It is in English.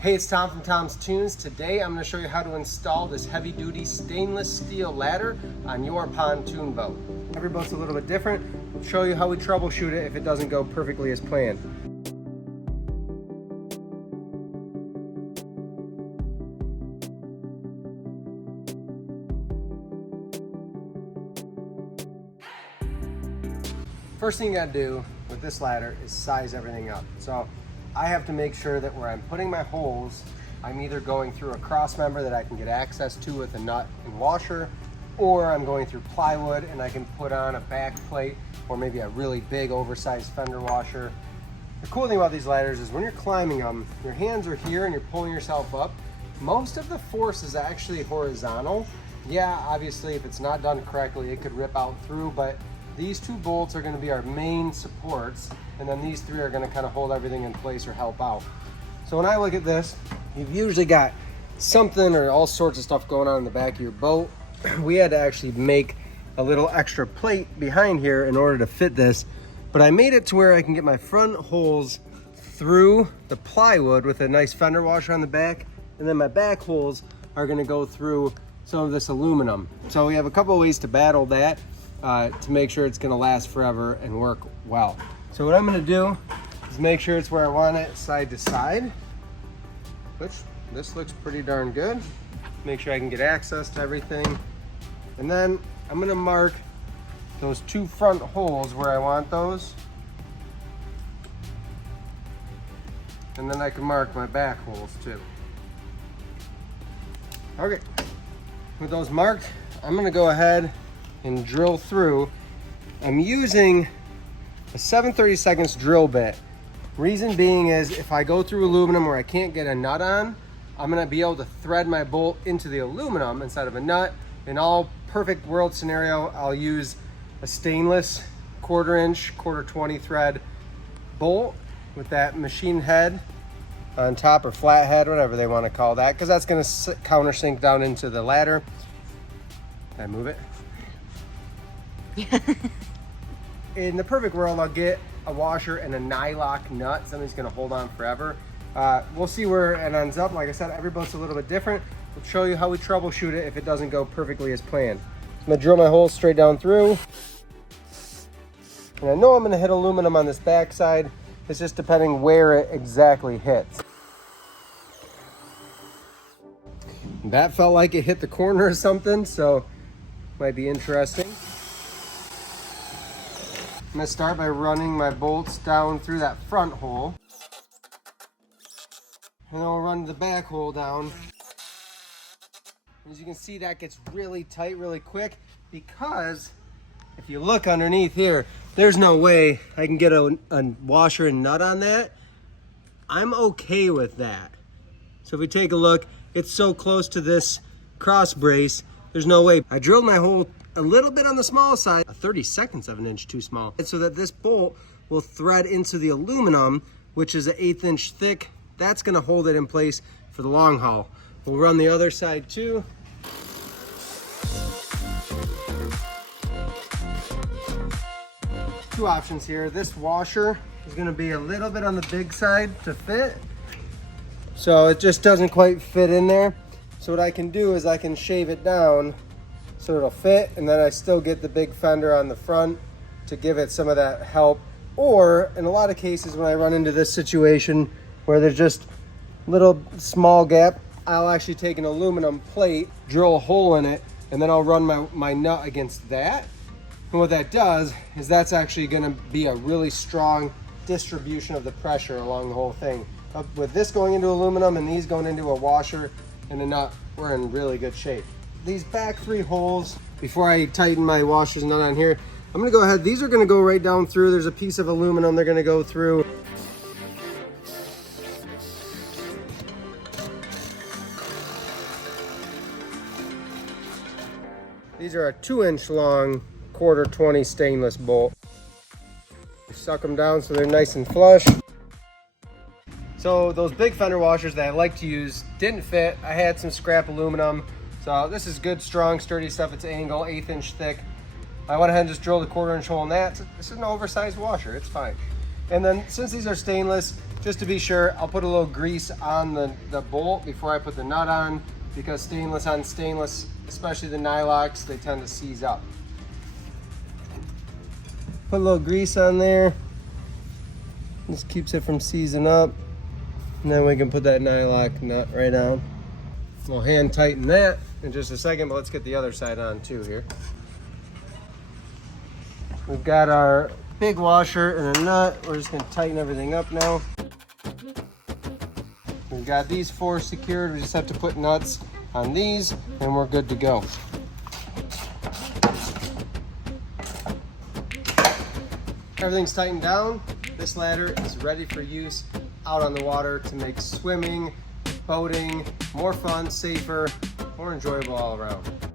Hey, it's Tom from Tom's Toons. Today I'm going to show you how to install this heavy-duty stainless steel ladder on your pontoon boat. Every boat's a little bit different. We'll show you how we troubleshoot it if it doesn't go perfectly as planned. First thing you gotta do with this ladder is size everything up. So I have to make sure that where I'm putting my holes, I'm either going through a cross member that I can get access to with a nut and washer, or I'm going through plywood and I can put on a back plate or maybe a really big oversized fender washer. The cool thing about these ladders is when you're climbing them, your hands are here and you're pulling yourself up. Most of the force is actually horizontal. Yeah, obviously if it's not done correctly, it could rip out through, but these two bolts are going to be our main supports, and then these three are going to kind of hold everything in place or help out. So when I look at this, you've usually got something or all sorts of stuff going on in the back of your boat. We had to actually make a little extra plate behind here in order to fit this, but I made it to where I can get my front holes through the plywood with a nice fender washer on the back, and then my back holes are going to go through some of this aluminum. So we have a couple of ways to battle that. To make sure it's going to last forever and work well. So what I'm going to do is make sure it's where I want it, side to side, which this looks pretty darn good. Make sure I can get access to everything. And then I'm going to mark those two front holes where I want those. And then I can mark my back holes too. Okay, with those marked, I'm going to go ahead and drill through. I'm using a 7/32 drill bit. Reason being is if I go through aluminum where I can't get a nut on, I'm gonna be able to thread my bolt into the aluminum instead of a nut. In all perfect world scenario, I'll use a stainless 1/4 inch, 20 thread bolt with that machine head on top, or flat head, whatever they want to call that, because that's gonna countersink down into the ladder. Can I move it? In the perfect world, I'll get a washer and a nylock nut. Something's going to hold on forever. We'll see where it ends up. Like I said, every boat's a little bit different. We'll show you how we troubleshoot it if it doesn't go perfectly as planned. I'm going to drill my holes straight down through. And I know I'm going to hit aluminum on this back side. It's just depending where it exactly hits. That felt like it hit the corner or something, so might be interesting. I'm going to start by running my bolts down through that front hole. And then I'll run the back hole down. As you can see, that gets really tight really quick, because if you look underneath here, there's no way I can get a washer and nut on that. I'm okay with that. So if we take a look, it's so close to this cross brace, there's no way. I drilled my hole a little bit on the small side, a 32nd of an inch too small, so that this bolt will thread into the aluminum, which is an 1/8 inch thick. That's going to hold it in place for the long haul. We'll run the other side too. Two options here. This washer is going to be a little bit on the big side to fit, so it just doesn't quite fit in there. So what I can do is I can shave it down so it'll fit, and then I still get the big fender on the front to give it some of that help. Or in a lot of cases when I run into this situation where there's just little small gap, I'll actually take an aluminum plate, drill a hole in it, and then I'll run my nut against that. And what that does is that's actually going to be a really strong distribution of the pressure along the whole thing. With this going into aluminum and these going into a washer and a nut, we're in really good shape. These back three holes, before I tighten my washers and nut on here, I'm gonna go ahead, these are gonna go right down through. There's a piece of aluminum they're gonna go through. These are a 2-inch long 1/4 stainless bolt. Suck them down so they're nice and flush. So those big fender washers that I like to use didn't fit. I had some scrap aluminum. So this is good, strong, sturdy stuff. It's angle, 1/8 inch thick. I went ahead and just drilled a 1/4 inch hole in that. This is an oversized washer, it's fine. And then since these are stainless, Just to be sure, I'll put a little grease on the bolt before I put the nut on, because stainless on stainless, especially the nylox, they tend to seize up. Put a little grease on there. This keeps it from seizing up. And then we can put that nylock nut right on. We'll hand tighten that in just a second, but let's get the other side on too here. We've got our big washer and a nut. We're just gonna tighten everything up now. We've got these 4 secured. We just have to put nuts on these and we're good to go. Everything's tightened down. This ladder is ready for use out on the water to make swimming, boating more fun, safer, more enjoyable all around.